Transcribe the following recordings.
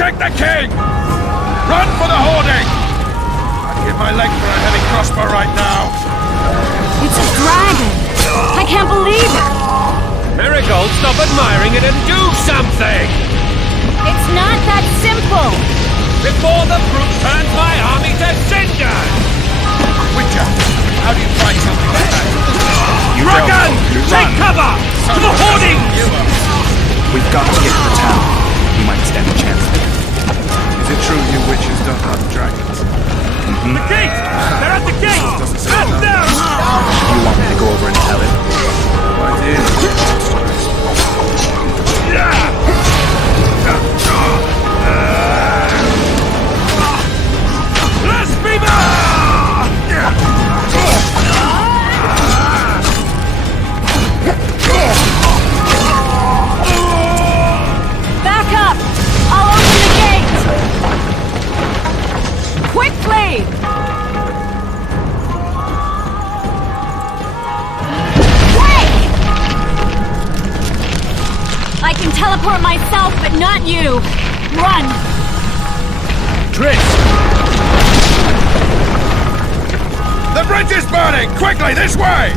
Protect the king! Run for the hoarding! I'd give my leg for a heavy crossbow right now. It's a dragon! I can't believe it! Marigold, stop admiring it and do something! It's not that simple! Before the brute turns my army to cinders! Witcher, how do you fight something like that? Dragon! Take cover! To the hoarding! We've got to get to the town. We might stand a chance there. Is it true you witches don't hunt dragons? The gate! They're at the gate! Doesn't say At no. them! You want me to go over and tell him? I did. Back up! I'll open the gate! Quickly! Wait! I can teleport myself, but not you. Run! Trish! The bridge is burning! Quickly, this way!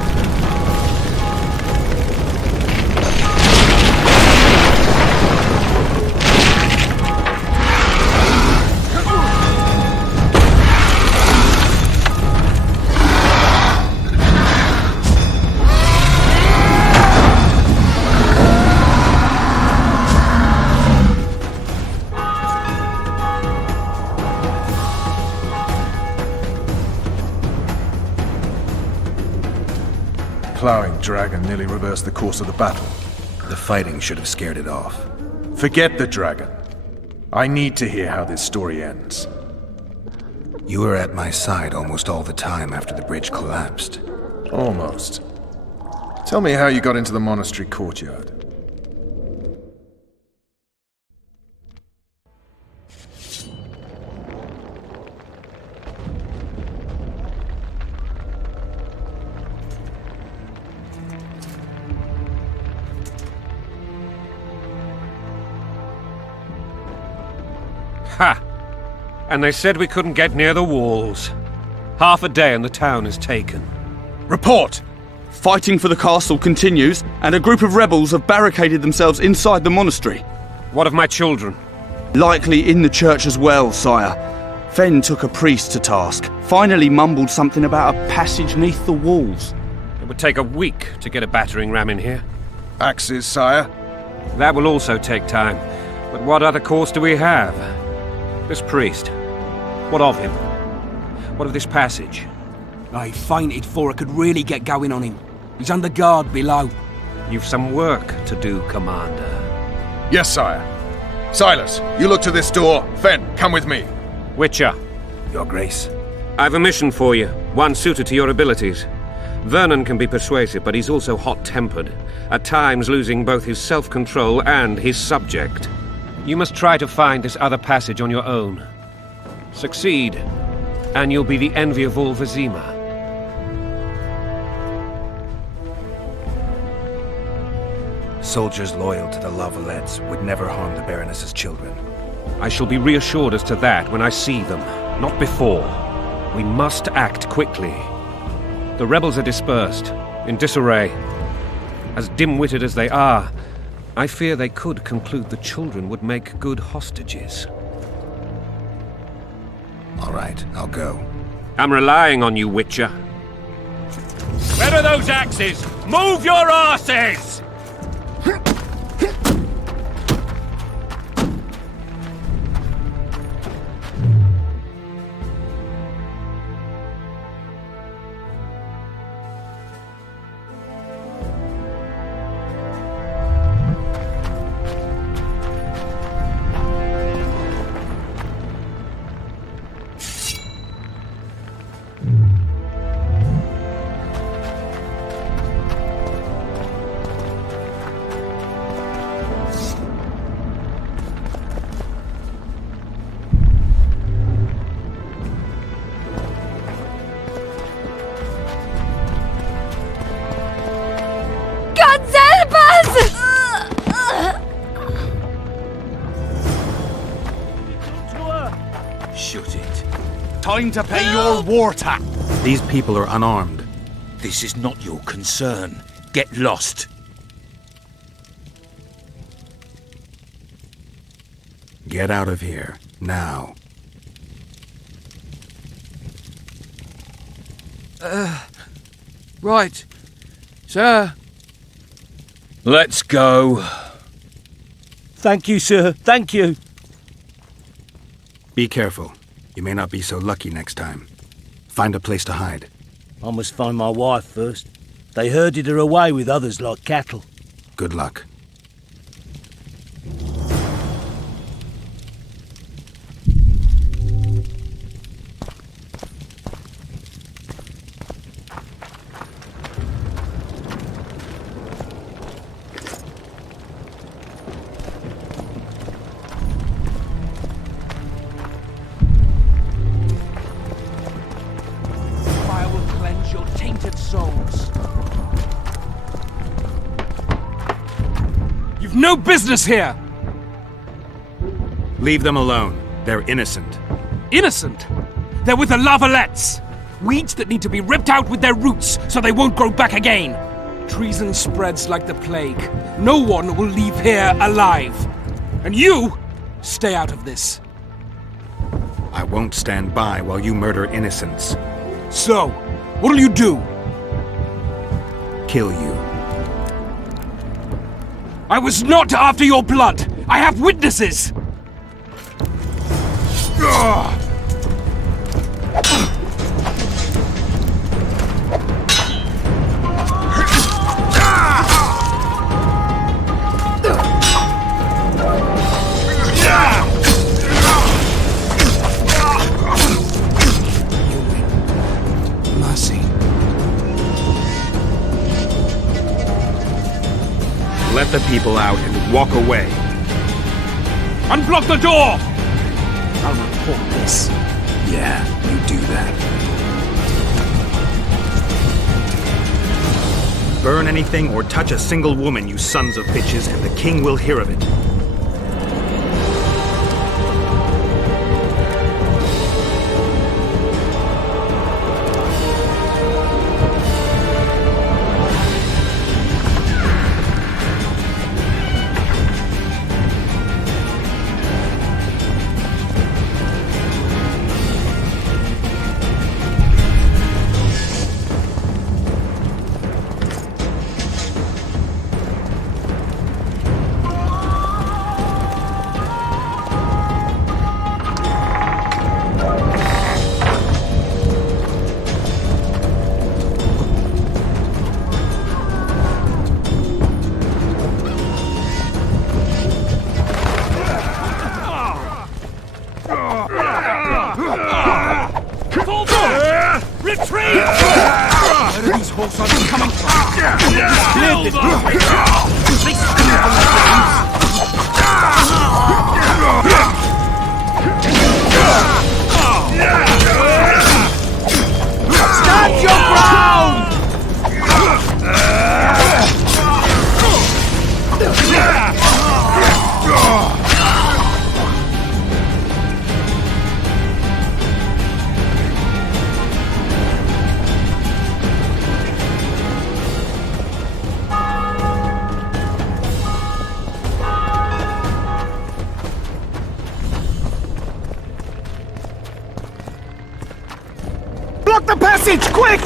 Plowing dragon nearly reversed the course of the battle. The fighting should have scared it off. Forget the dragon. I need to hear how this story ends. You were at my side almost all the time after the bridge collapsed. Almost. Tell me how you got into the monastery courtyard. Ha! And they said we couldn't get near the walls. Half a day and the town is taken. Report! Fighting for the castle continues, and a group of rebels have barricaded themselves inside the monastery. What of my children? Likely in the church as well, sire. Fen took a priest to task, finally mumbled something about a passage neath the walls. It would take a week to get a battering ram in here. Axes, sire. That will also take time. But what other course do we have? This priest. What of him? What of this passage? I fainted before I could really get going on him. He's under guard below. You've some work to do, Commander. Yes, sire. Silas, you look to this door. Fen, come with me. Witcher, Your Grace. I've a mission for you, one suited to your abilities. Vernon can be persuasive, but he's also hot-tempered, at times losing both his self-control and his subject. You must try to find this other passage on your own. Succeed, and you'll be the envy of all Vizima. Soldiers loyal to the Lavalettes would never harm the Baroness's children. I shall be reassured as to that when I see them, not before. We must act quickly. The rebels are dispersed, in disarray. As dim-witted as they are, I fear they could conclude the children would make good hostages. All right, I'll go. I'm relying on you, Witcher. Where are those axes? Move your asses! Shut it. Time to pay your war tax. These people are unarmed. This is not your concern. Get lost. Get out of here, now. Right. Sir. Let's go. Thank you, sir. Thank you. Be careful. You may not be so lucky next time. Find a place to hide. I must find my wife first. They herded her away with others like cattle. Good luck. Fire will cleanse your tainted souls. You've no business here! Leave them alone. They're innocent. Innocent! They're with the Lavalettes! Weeds that need to be ripped out with their roots so they won't grow back again! Treason spreads like the plague. No one will leave here alive. And you, stay out of this. I won't stand by while you murder innocents. So, what'll you do? Kill you. I was not after your blood! I have witnesses! Mercy. Let the people out and walk away. Unblock the door! I'll report this. Yeah, you do that. Burn anything or touch a single woman, you sons of bitches, and the king will hear of it. Fall back! Retreat! Where are these horses coming from? Stand your ground! Block the passage, quick!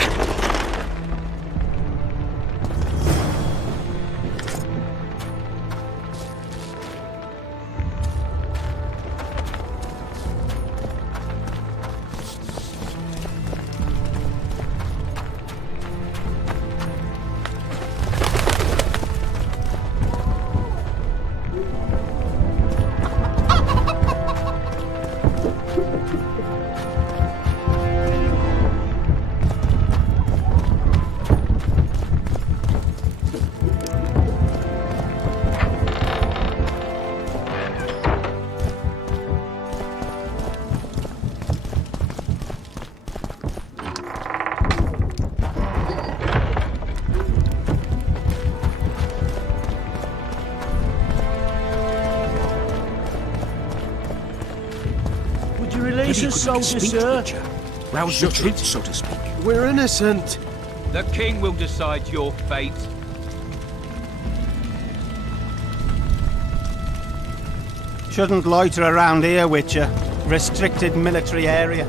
you release us, soldier, sir? Rouse your troops, so to speak. We're innocent. The king will decide your fate. Shouldn't loiter around here, Witcher. Restricted military area.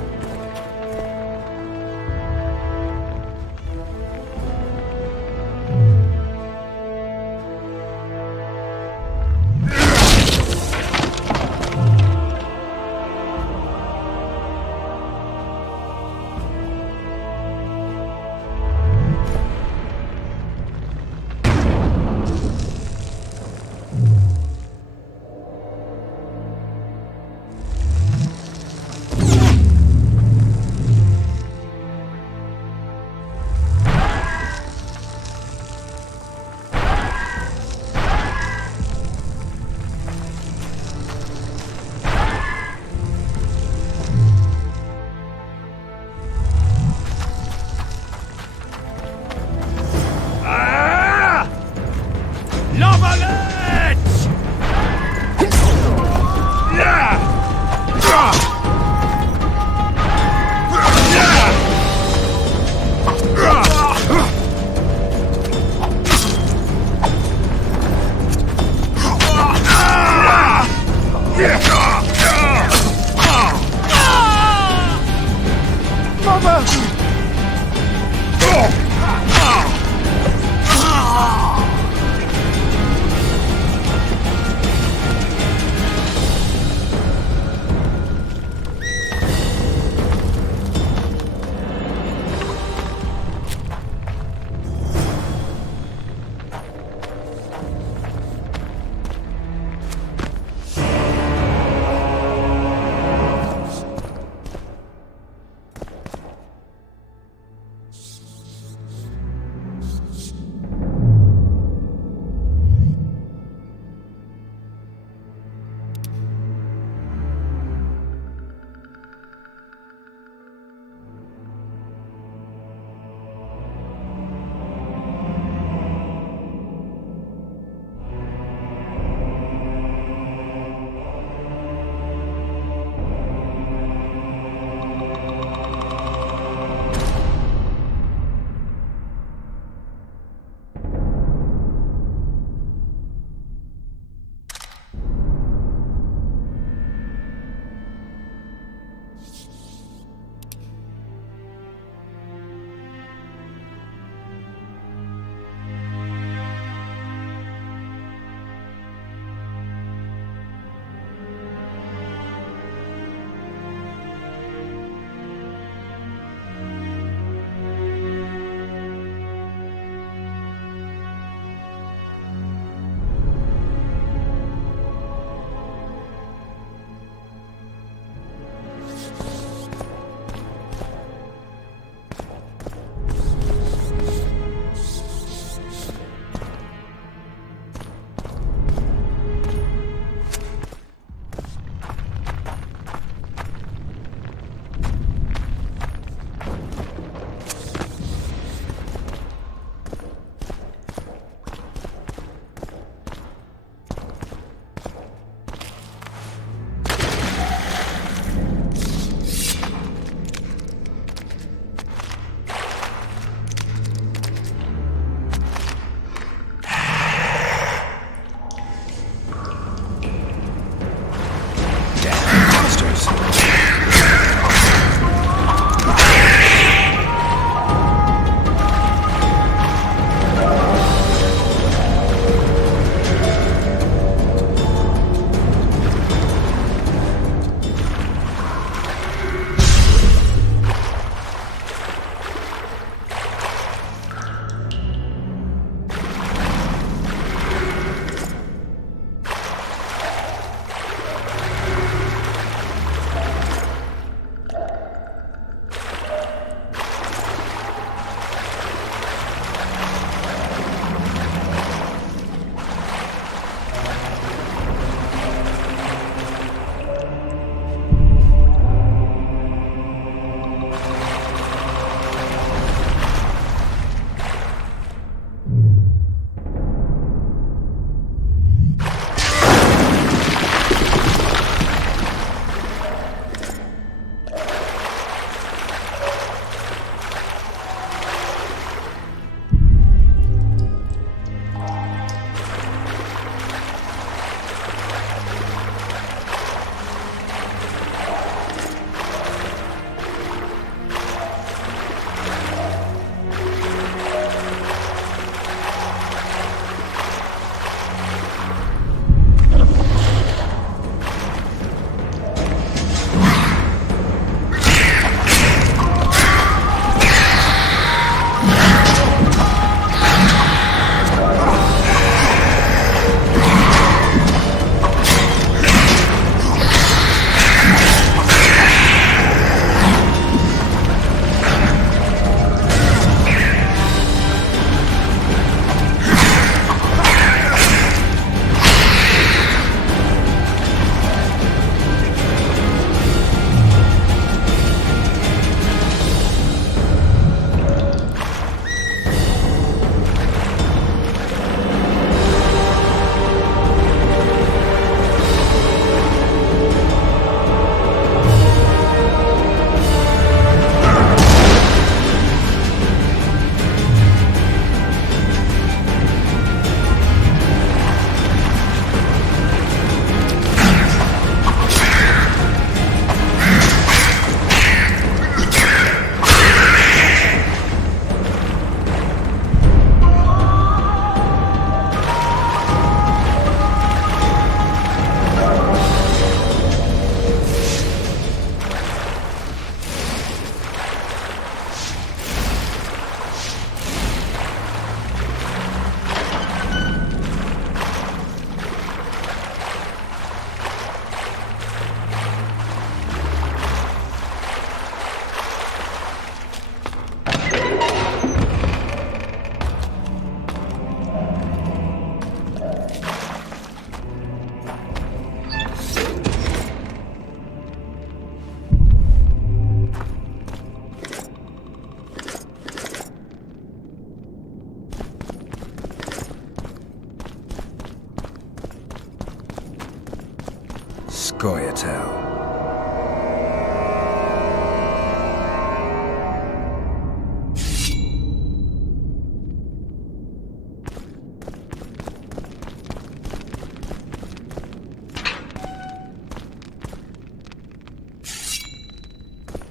Goya tell.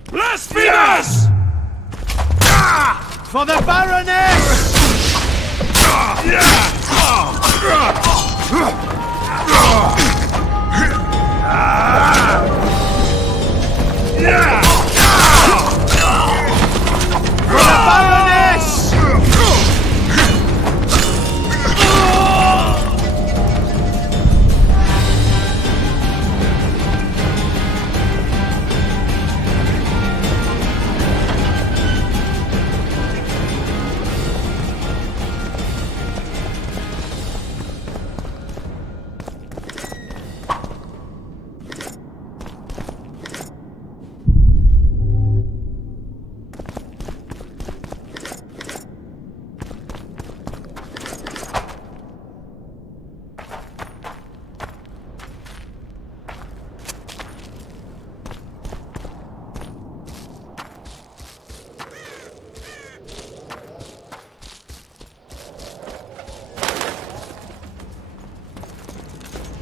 Blasphemous! For the Baroness! For the Baroness!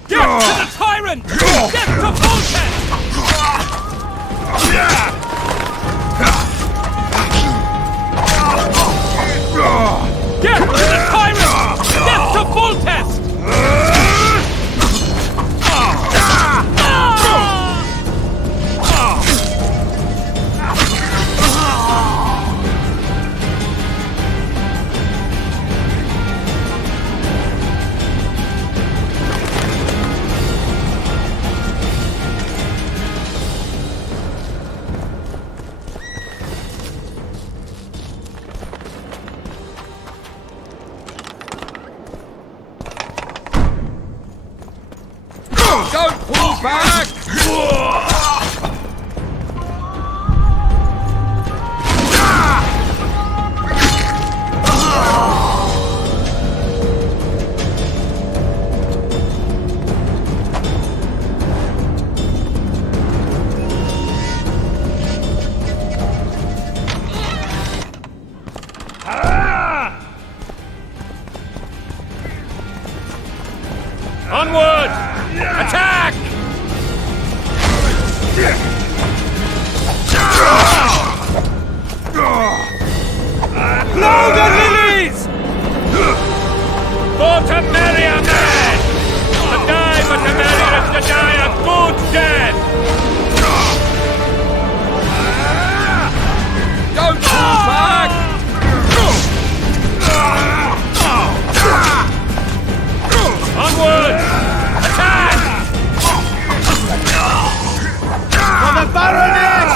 Get to the tyrant! Get to Voltes! Get to the tyrant! Get to Voltes! Don't pull back! Onward! Attack! Blow the lilies! For to marry a man! To die but to marry is to die a good death! Don't pull back! Onward! Attack! For the Baroness!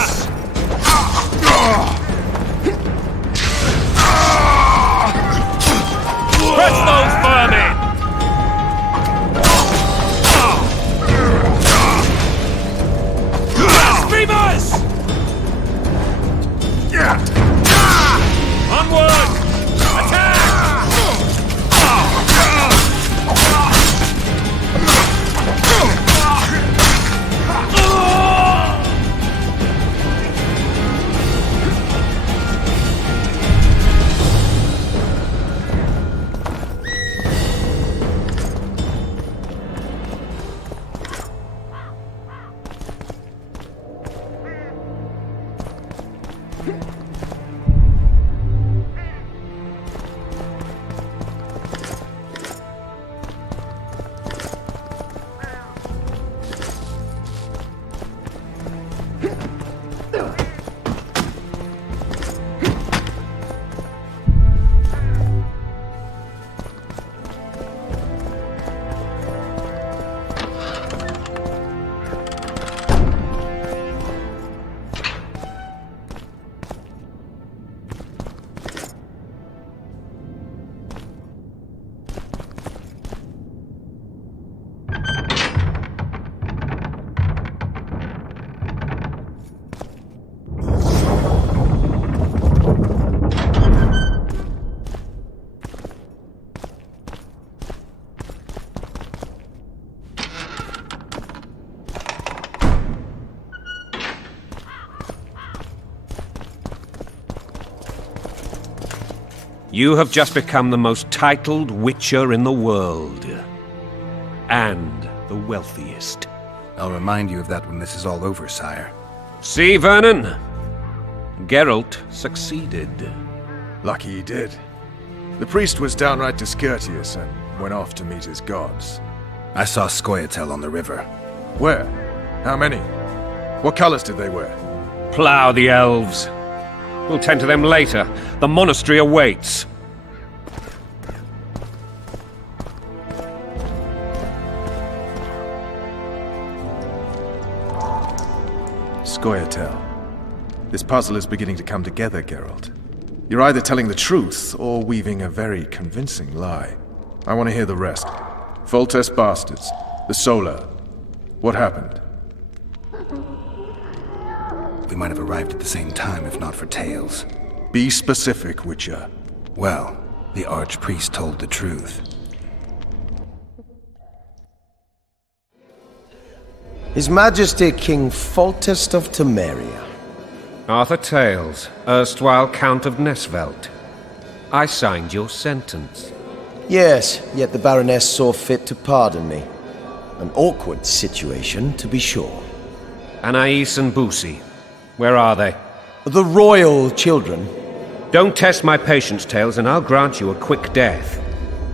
Press those vermin! Blasphemers! Onward! Attack! You have just become the most titled witcher in the world. And the wealthiest. I'll remind you of that when this is all over, sire. See, Vernon? Geralt succeeded. Lucky he did. The priest was downright discourteous and went off to meet his gods. I saw Scoia'tael on the river. Where? How many? What colors did they wear? Plough the elves. We'll tend to them later. The monastery awaits. Scoia'tael. This puzzle is beginning to come together, Geralt. You're either telling the truth or weaving a very convincing lie. I want to hear the rest. Foltest bastards. The Solar. What happened? We might have arrived at the same time if not for tales. Be specific, Witcher. Well, the Archpriest told the truth. His Majesty King Foltest of Temeria. Arthur Tales, erstwhile Count of Nesvelt. I signed your sentence. Yes, yet the Baroness saw fit to pardon me. An awkward situation, to be sure. Anais and Boussy, where are they? The royal children. Don't test my patience, Tales, and I'll grant you a quick death.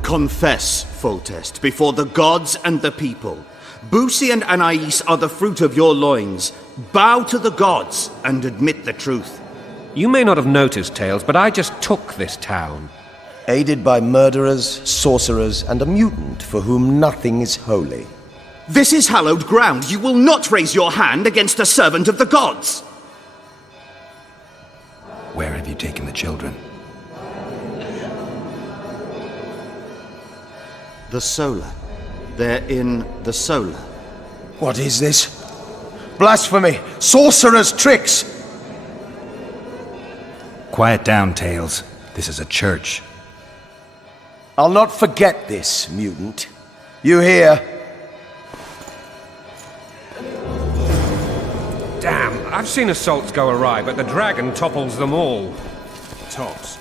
Confess, Foltest, before the gods and the people. Boussy and Anais are the fruit of your loins. Bow to the gods and admit the truth. You may not have noticed, Tales, but I just took this town. Aided by murderers, sorcerers, and a mutant for whom nothing is holy. This is hallowed ground. You will not raise your hand against a servant of the gods. Where have you taken the children? The Solar. They're in the Solar. What is this? Blasphemy! Sorcerer's tricks! Quiet down, Tales. This is a church. I'll not forget this, mutant. You hear? Damn, I've seen assaults go awry, but the dragon topples them all. Tops.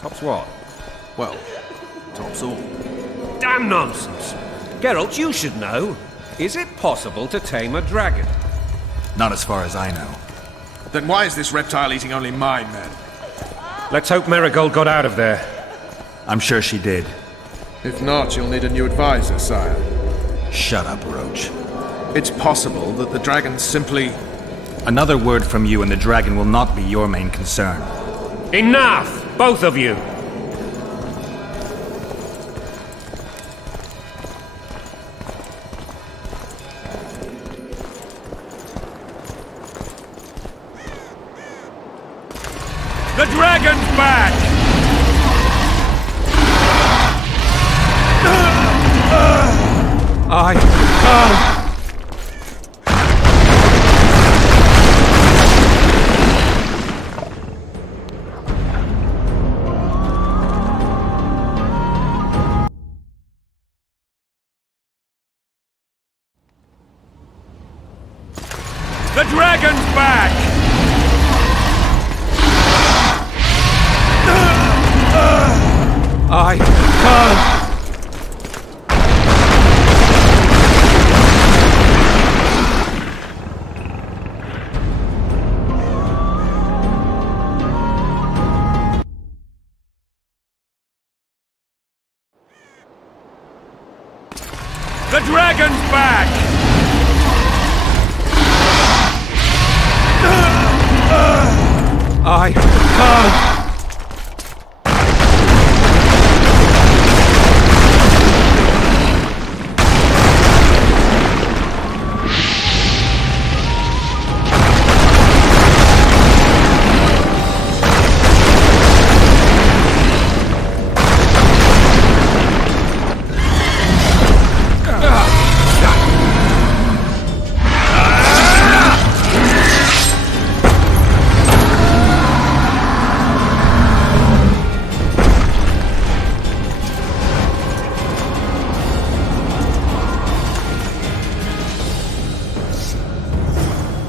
Tops what? Well, tops all. Damn nonsense! Geralt, you should know. Is it possible to tame a dragon? Not as far as I know. Then why is this reptile eating only my men? Let's hope Marigold got out of there. I'm sure she did. If not, you'll need a new advisor, sire. Shut up, Roach. It's possible that the dragon simply... Another word from you and the dragon will not be your main concern. Enough! Both of you! The dragon's back! I can't! The dragon's back! I can't! The dragon's back! I can't!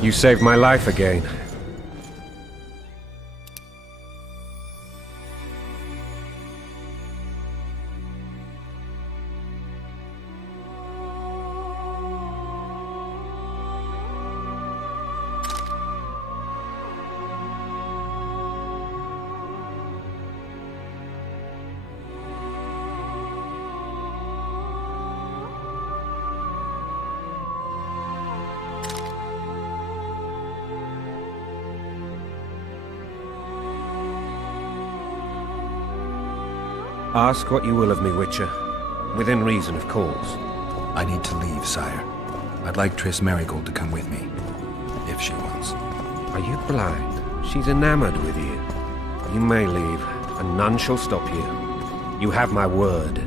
You saved my life again. Ask what you will of me, Witcher. Within reason, of course. I need to leave, sire. I'd like Triss Merigold to come with me, if she wants. Are you blind? She's enamored with you. You may leave, and none shall stop you. You have my word.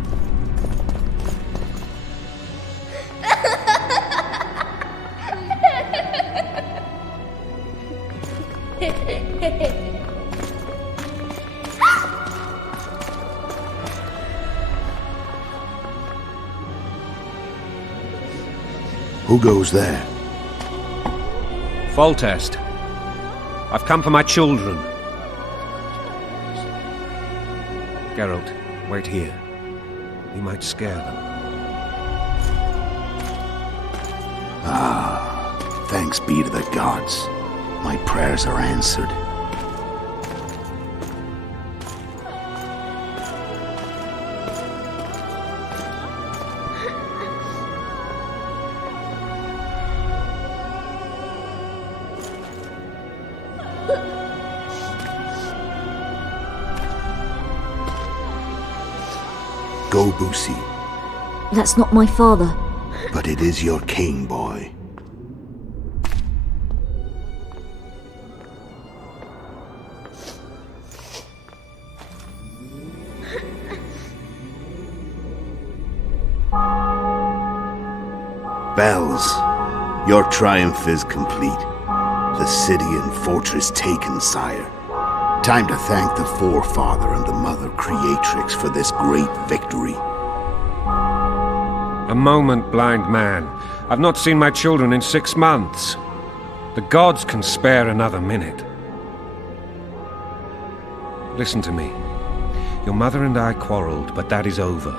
Who goes there? Foltest. I've come for my children. Geralt, wait here. You might scare them. Ah, thanks be to the gods. My prayers are answered. Go, Boosie. That's not my father. But it is your king, boy. Bells, your triumph is complete. The city and fortress taken, sire. Time to thank the Forefather and the Mother Creatrix for this great victory. A moment, blind man. I've not seen my children in 6 months. The gods can spare another minute. Listen to me. Your mother and I quarreled, but that is over.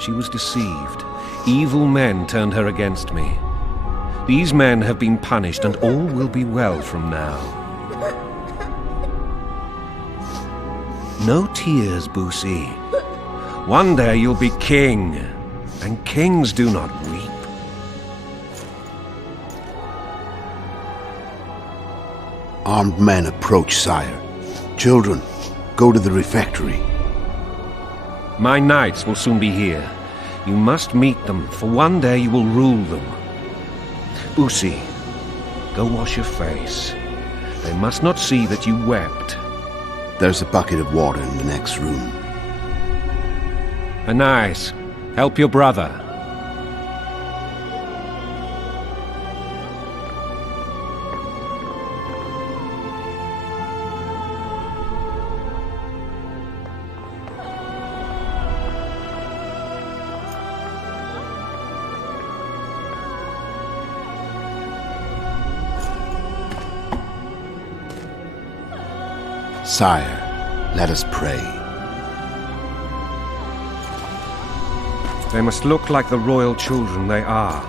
She was deceived. Evil men turned her against me. These men have been punished, and all will be well from now. No tears, Boosie. One day you'll be king, and kings do not weep. Armed men approach, sire. Children, go to the refectory. My knights will soon be here. You must meet them, for one day you will rule them. Boosie, go wash your face. They must not see that you wept. There's a bucket of water in the next room. Anais, help your brother. Sire, let us pray. They must look like the royal children they are.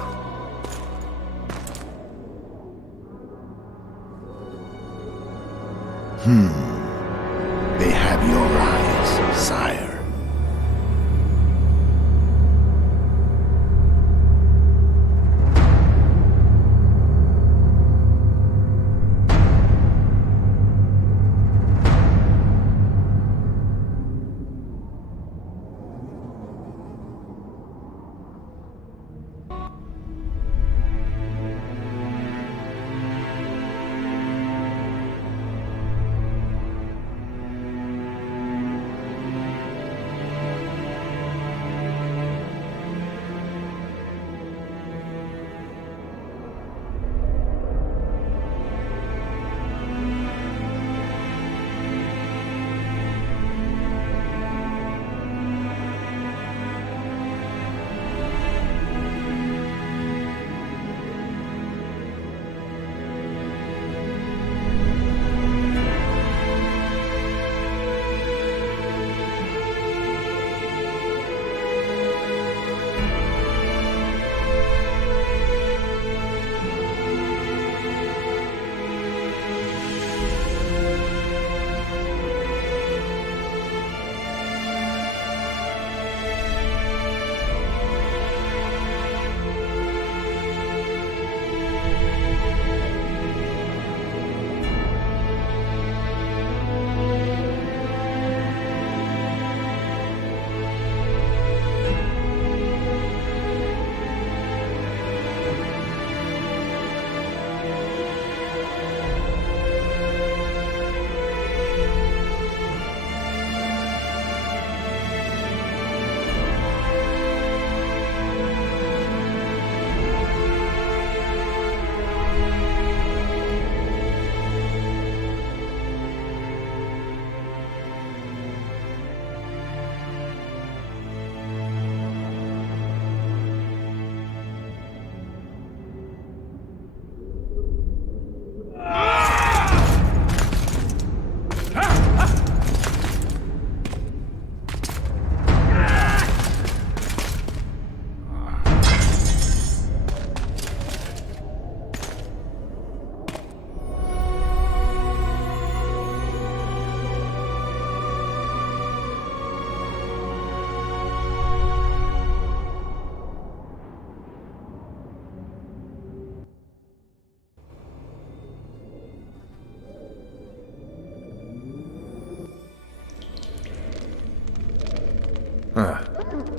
They have your eyes, sire.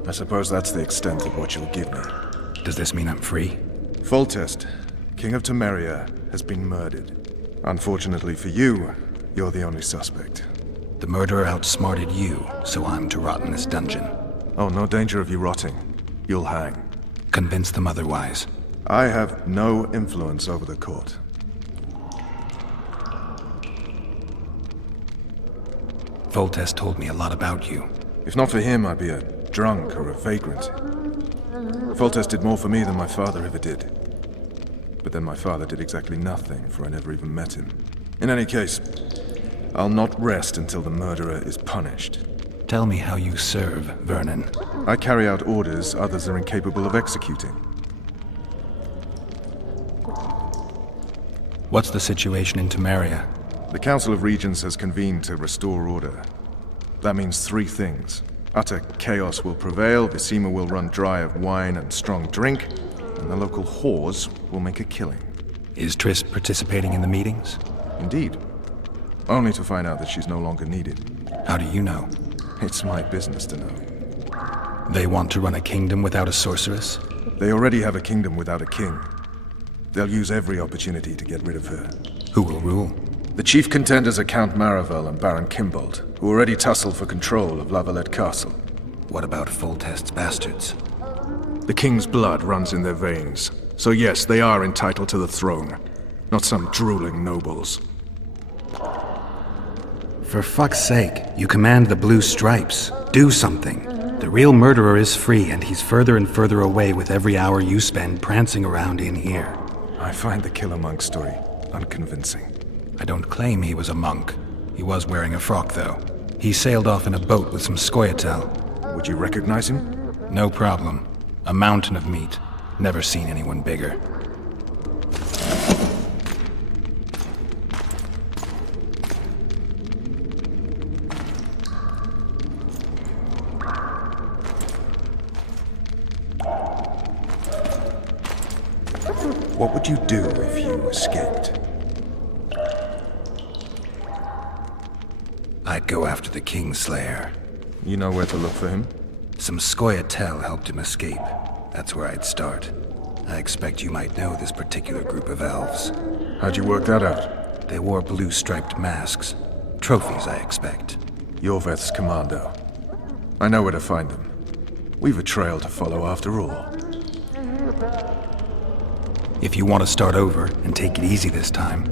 I suppose that's the extent of what you'll give me. Does this mean I'm free? Foltest, King of Temeria, has been murdered. Unfortunately for you, you're the only suspect. The murderer outsmarted you, so I'm to rot in this dungeon. Oh, no danger of you rotting. You'll hang. Convince them otherwise. I have no influence over the court. Foltest told me a lot about you. If not for him, I'd be a drunk or a vagrant. Foltest did more for me than my father ever did. But then my father did exactly nothing, for I never even met him. In any case, I'll not rest until the murderer is punished. Tell me how you serve, Vernon. I carry out orders others are incapable of executing. What's the situation in Temeria? The Council of Regents has convened to restore order. That means three things. Utter chaos will prevail, Visima will run dry of wine and strong drink, and the local whores will make a killing. Is Triss participating in the meetings? Indeed. Only to find out that she's no longer needed. How do you know? It's my business to know. They want to run a kingdom without a sorceress? They already have a kingdom without a king. They'll use every opportunity to get rid of her. Who will rule? The chief contenders are Count Maravel and Baron Kimbold, who already tussle for control of Lavalette Castle. What about Foltest's bastards? The king's blood runs in their veins, so yes, they are entitled to the throne. Not some drooling nobles. For fuck's sake, you command the Blue Stripes. Do something. The real murderer is free, and he's further and further away with every hour you spend prancing around in here. I find the Killer Monk story unconvincing. I don't claim he was a monk. He was wearing a frock, though. He sailed off in a boat with some Scoia'tael. Would you recognize him? No problem. A mountain of meat. Never seen anyone bigger. What would you do if you escaped? I'd go after the Kingslayer. You know where to look for him? Some Scoia'tael helped him escape. That's where I'd start. I expect you might know this particular group of elves. How'd you work that out? They wore blue-striped masks. Trophies, I expect. Yorveth's commando. I know where to find them. We've a trail to follow after all. If you want to start over and take it easy this time,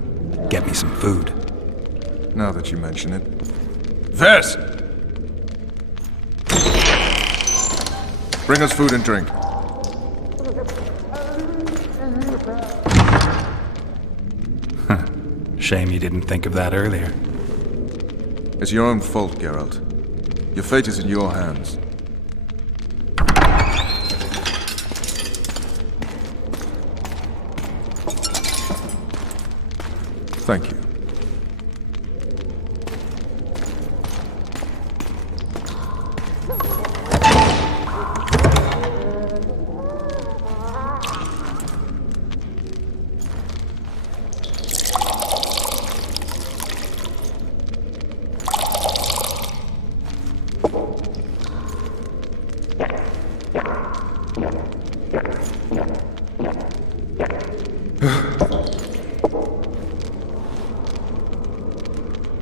get me some food. Now that you mention it. Vess! Bring us food and drink. Shame you didn't think of that earlier. It's your own fault, Geralt. Your fate is in your hands. Thank you.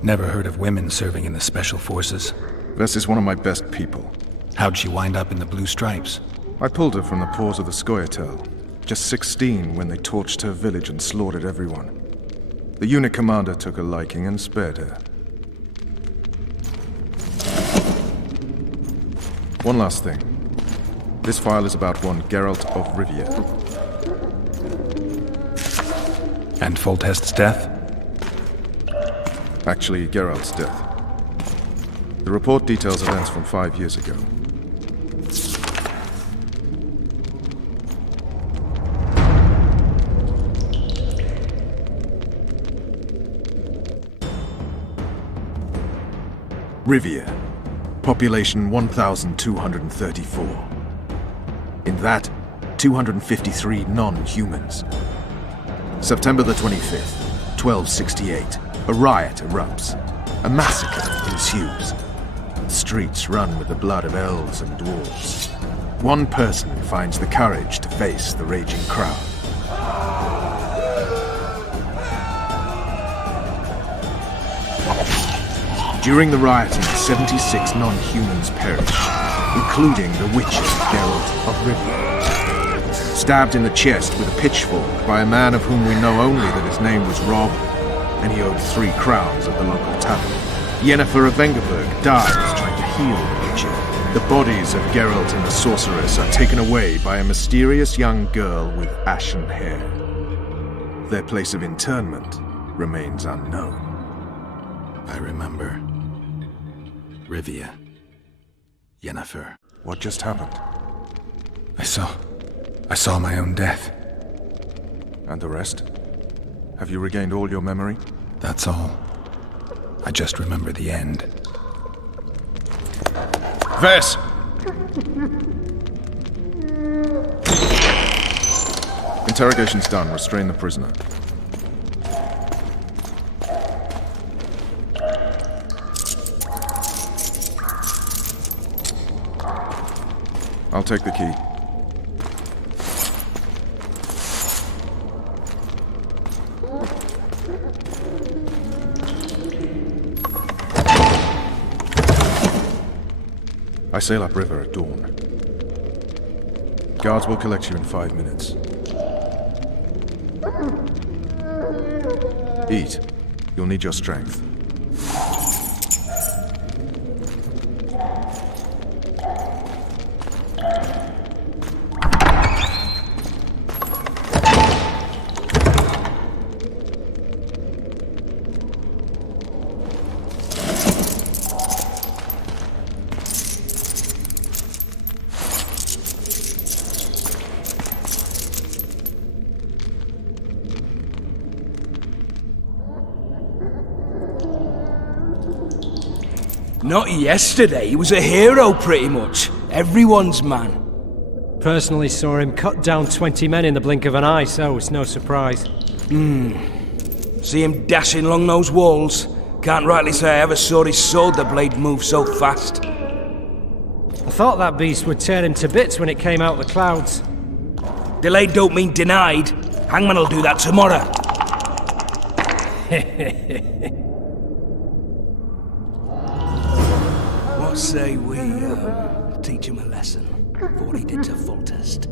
Never heard of women serving in the Special Forces. Vess is one of my best people. How'd she wind up in the Blue Stripes? I pulled her from the paws of the Scoia'tael. Just 16 when they torched her village and slaughtered everyone. The unit commander took a liking and spared her. One last thing. This file is about one Geralt of Rivia. And Foltest's death? Actually, Geralt's death. The report details events from 5 years ago. Rivia. Population 1,234. In that, 253 non-humans. September the 25th, 1268. A riot erupts. A massacre ensues. The streets run with the blood of elves and dwarves. One person finds the courage to face the raging crowd. During the rioting, 76 non-humans perished, including the witches Geralt of Rivia. Stabbed in the chest with a pitchfork by a man of whom we know only that his name was Rob, and he owed 3 crowns at the local tavern. Yennefer of Vengerberg dies trying to heal the witcher. The bodies of Geralt and the sorceress are taken away by a mysterious young girl with ashen hair. Their place of interment remains unknown. I remember. Rivia. Yennefer. What just happened? I saw my own death. And the rest? Have you regained all your memory? That's all. I just remember the end. Vess! Interrogation's done. Restrain the prisoner. I'll take the key. I sail upriver at dawn. Guards will collect you in 5 minutes. Eat. You'll need your strength. Not yesterday, he was a hero pretty much. Everyone's man. Personally saw him cut down 20 men in the blink of an eye, so it's no surprise. See him dashing along those walls. Can't rightly say I ever saw his sword the blade move so fast. I thought that beast would tear him to bits when it came out of the clouds. Delayed don't mean denied. Hangman will do that tomorrow. What say we teach him a lesson for what he did to Foltest?